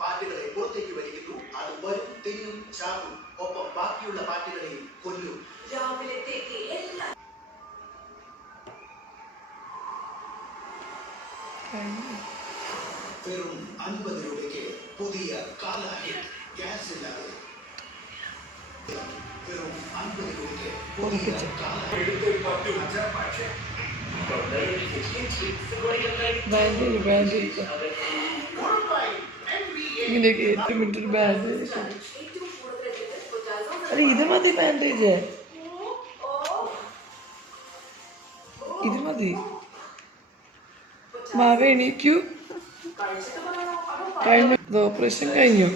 പാർട്ടികളെ പുറത്തേക്ക് വലിക്കുന്നു. അത് വരും, തെയ്യും, ചാകും. ഒപ്പം ബാക്കിയുള്ള പാർട്ടികളെയും കൊല്ലും. രാവിലത്തേക്ക് എല്ലാം വെറും 50 രൂപയ്ക്ക് പുതിയ കാലാഹി ഗ്യാസ് ഇല്ലാതെ. വെറും 50 രൂപയ്ക്ക് പുതിയ കാലാഹി. ഇങ്ങനെയൊക്കെ ഏറ്റവും ഇട്ടൊരു ബാൻഡേജ്. അല്ല ഇത് മതി ബാൻഡേജ്, ഇത് മതി. മാവ എണീക്കൂ. കഴിഞ്ഞു, ഓപ്പറേഷൻ കഴിഞ്ഞു.